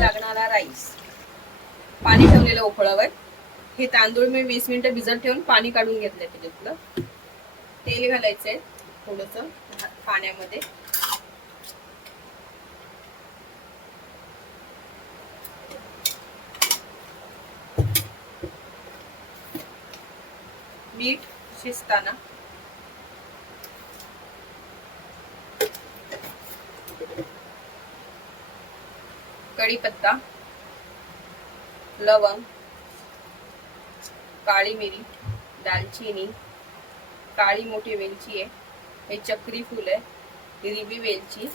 लागणारा राईस, पाणी ठेवलेलं उकळवत. हे तांदूळ मी 20 मिनिटं भिजत ठेवून पाणी काढून घेतलंय. त्याच्यातलं तेल घालायचंय थोडस पाण्यामध्ये. मीठ शिजताना, कढीपत्ता, लवंग, काळी मिरी, दालचिनी, काळी मोठी वेलची आहे, हे चक्री फूल आहे, हिरवी वेलची,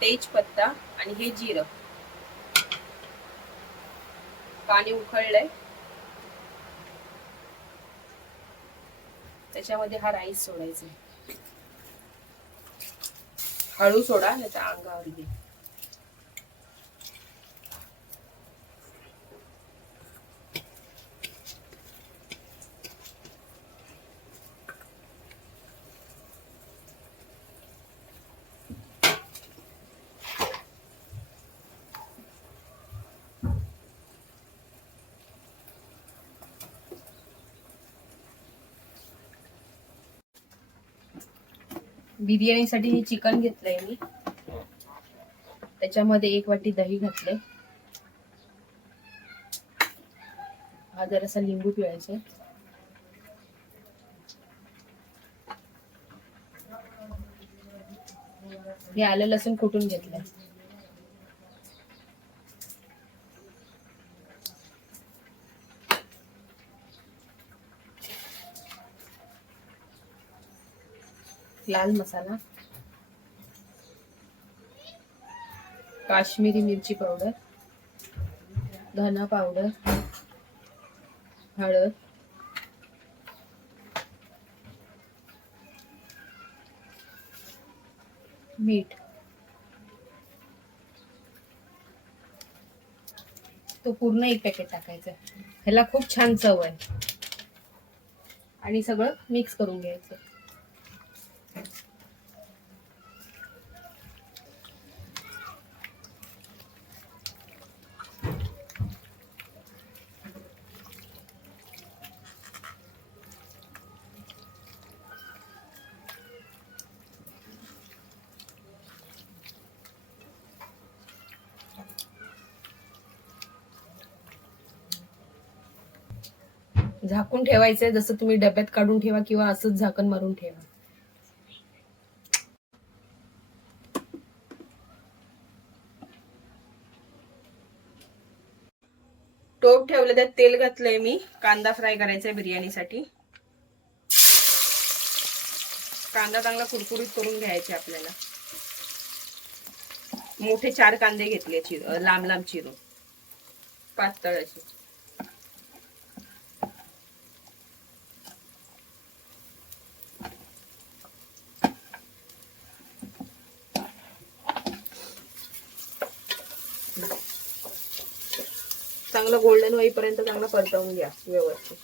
तेजपत्ता आणि हे जिरं. पाणी उकळलंय, त्याच्यामध्ये हा राईस सोडायचा. हळू सोडा नाही तर अंगावर घे. बिर्याणीसाठी चिकन घेतलंय मी. त्याच्यामध्ये 1 वाटी दही घातले. हा जरासा लिंबू पिळायचा. हे आलं लसूण कुटून घेतलंय. लाल मसाला, काश्मीरी मिरची पावडर, धना पावडर, हळद, मीठ. तो पूर्ण 1 पॅकेट टाकायचा. ह्याला खूप छान चव आहे. आणि सगळं मिक्स करून घ्यायचं. झाकून ठेवायचंय. जसं तुम्ही डब्यात काढून ठेवा किंवा असंच झाकण मारून ठेवा. टोप ठेवलं, त्यात तेल घातलंय मी. कांदा फ्राय करायचा आहे बिर्याणीसाठी. कांदा चांगला कुरकुरीत करून घ्यायचा आपल्याला. मोठे 4 कांदे घेतले लांब लांब चिरून, पातळ असे. चांगलं गोल्डन होईपर्यंत चांगलं परतवून घ्या व्यवस्थित.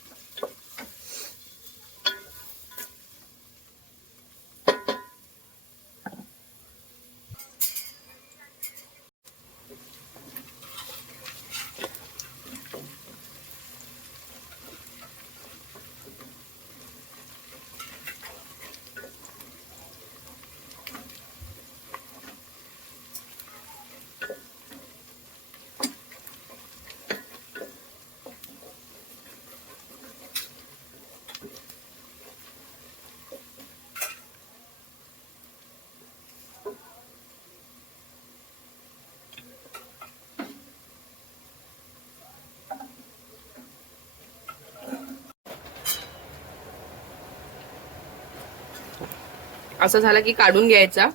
असं झालं की काढून घ्यायचा.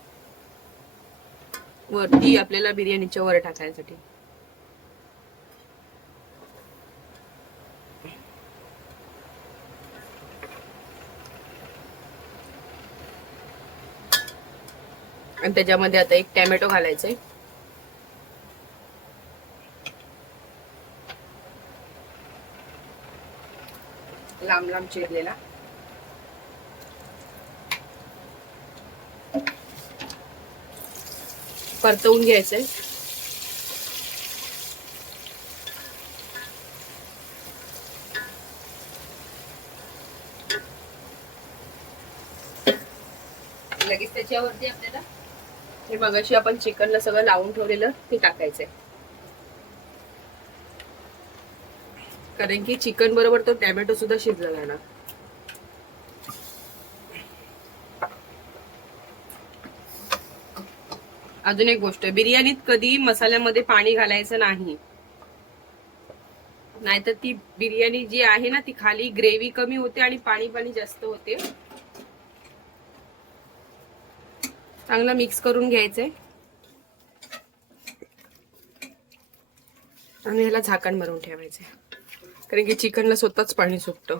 वरती आपल्याला बिर्याणीच्या वर टाकायसाठी. आणि त्याच्यामध्ये आता 1 टोमॅटो घालायचंय. लांब लांब चिरलेला. परतवून घ्यायचंय. लगेच त्याच्यावरती आपल्याला हे मगाशी आपण चिकनला सगळं लावून ठेवलेलं ते टाकायचंय. कारण की चिकन बरोबर तो टॅमॅटो सुद्धा शिजला जाणार. अजून एक गोष्ट, बिर्याणीत कधी मसाल्यामध्ये पाणी घालायचं नाही, नाहीतर ती बिर्याणी जी आहे ना ती खाली ग्रेव्ही कमी होते आणि पाणी पाणी जास्त होते. चांगलं मिक्स करून घ्यायचंय आणि ह्याला झाकण मारून ठेवायचंय, कारण की चिकनला स्वतःच पाणी सुटतं.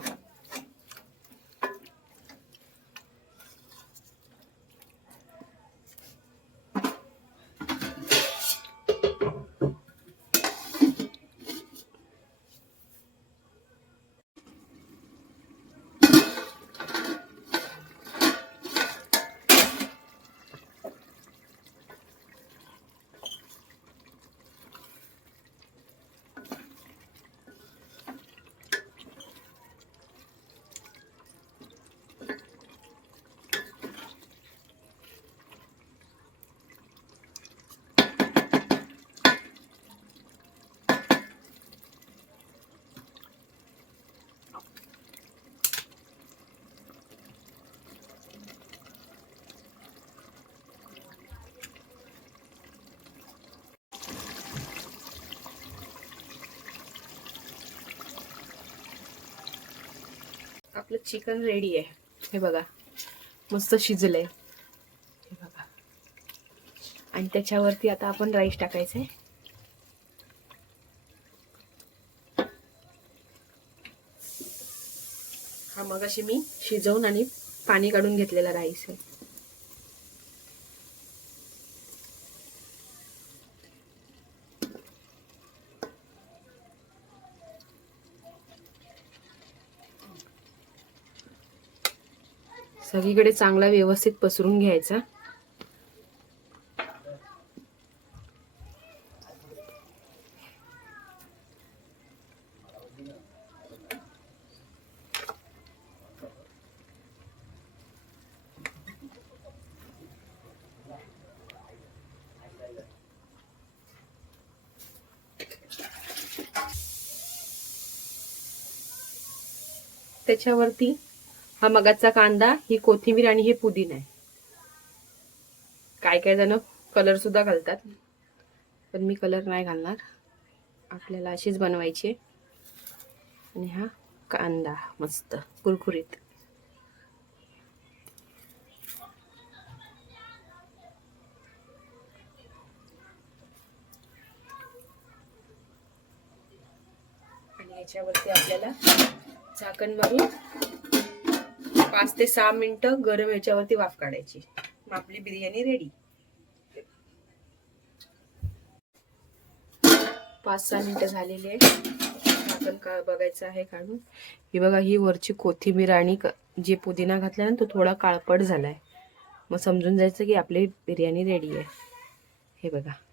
आपलं चिकन रेडी आहे. हे बघा मस्त शिजलंय. हे बघा. आणि त्याच्यावरती आता आपण राईस टाकायचंय. हा मगाशी मी शिजवून आणि पाणी काढून घेतलेला राईस आहे. सगळीकडे चांगला व्यवस्थित पसरून घ्यायचा. त्याच्यावरती हा मगाचा कांदा, ही कोथिंबीर आणि हे पुदिना आहे. काय काय जण कलर सुद्धा घालतात, पण मी कलर नाही घालणार. आपल्याला अशीच बनवायची. आणि हा कांदा मस्त कुरकुरीत. आणि याच्यावरती आपल्याला झाकण मारून 5 ते 6 मिनिटं गरम याच्यावरती वाफ काढायची. मग आपली बिर्याणी रेडी. 5-6 मिनिटं झालेली आहे. आपण का बघायचं आहे काढून. ही बघा, ही वरची कोथिंबीर आणि जे पुदिना घातला ना तो थोडा काळपट झालाय. मग समजून जायचं की आपली बिर्याणी रेडी आहे. हे बघा.